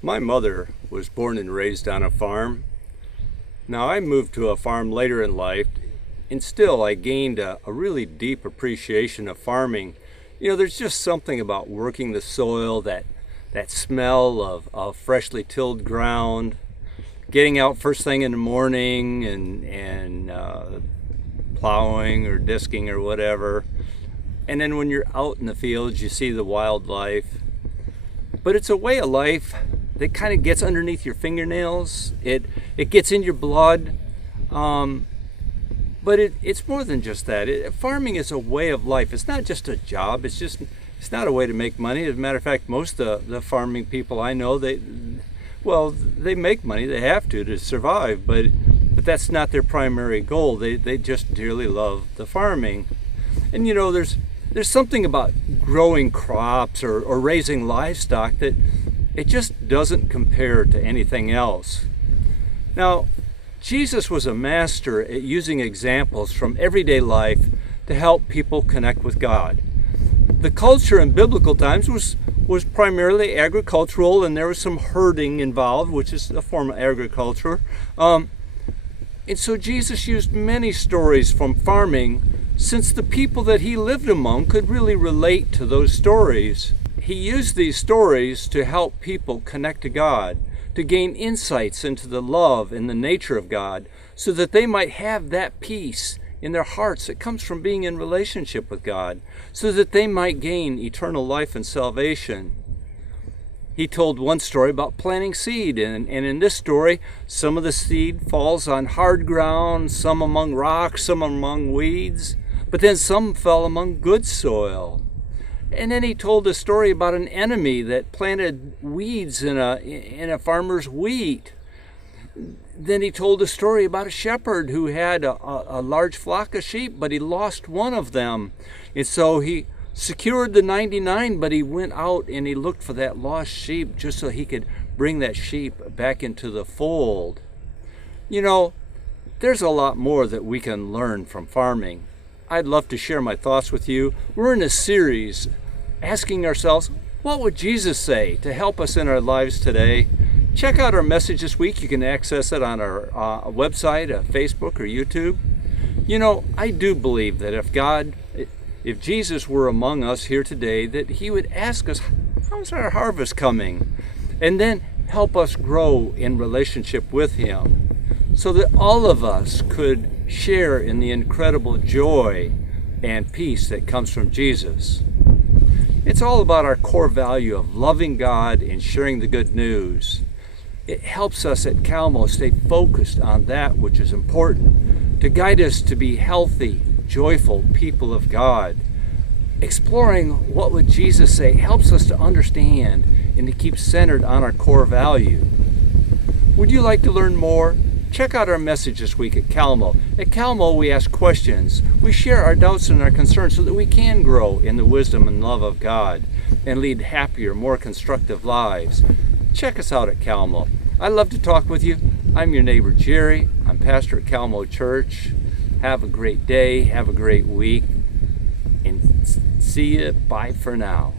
My mother was born and raised on a farm. Now, I moved to a farm later in life, and still I gained a really deep appreciation of farming. There's just something about working the soil, that smell of freshly tilled ground, getting out first thing in the morning and plowing or disking or whatever. And then when you're out in the fields, you see the wildlife. But it's a way of life that kind of gets underneath your fingernails. It gets in your blood. But it's more than just that. Farming is a way of life. It's not just a job. It's not a way to make money. As a matter of fact, most of the farming people I know, they make money. They have to survive. But that's not their primary goal. They just dearly love the farming. And there's something about growing crops or raising livestock that it just doesn't compare to anything else. Now, Jesus was a master at using examples from everyday life to help people connect with God. The culture in biblical times was primarily agricultural, and there was some herding involved, which is a form of agriculture. And so Jesus used many stories from farming, since the people that he lived among could really relate to those stories. He used these stories to help people connect to God, to gain insights into the love and the nature of God, so that they might have that peace in their hearts that comes from being in relationship with God, so that they might gain eternal life and salvation. He told one story about planting seed, and in this story, some of the seed falls on hard ground, some among rocks, some among weeds, but then some fell among good soil. And then he told a story about an enemy that planted weeds in a farmer's wheat. Then he told a story about a shepherd who had a large flock of sheep, but he lost one of them. And so he secured the 99, but he went out and he looked for that lost sheep just so he could bring that sheep back into the fold. There's a lot more that we can learn from farming. I'd love to share my thoughts with you. We're in a series asking ourselves, what would Jesus say to help us in our lives today? Check out our message this week. You can access it on our website, Facebook, or YouTube. I do believe that if Jesus were among us here today, that he would ask us, how's our harvest coming? And then help us grow in relationship with him, so that all of us could share in the incredible joy and peace that comes from Jesus. It's all about our core value of loving God and sharing the good news. It helps us at Kalamo stay focused on that which is important, to guide us to be healthy, joyful people of God. Exploring what would Jesus say helps us to understand and to keep centered on our core value. Would you like to learn more? Check out our message this week at Kalamo. At Kalamo, we ask questions. We share our doubts and our concerns so that we can grow in the wisdom and love of God and lead happier, more constructive lives. Check us out at Kalamo. I love to talk with you. I'm your neighbor, Jerry. I'm pastor at Kalamo Church. Have a great day. Have a great week. And see you. Bye for now.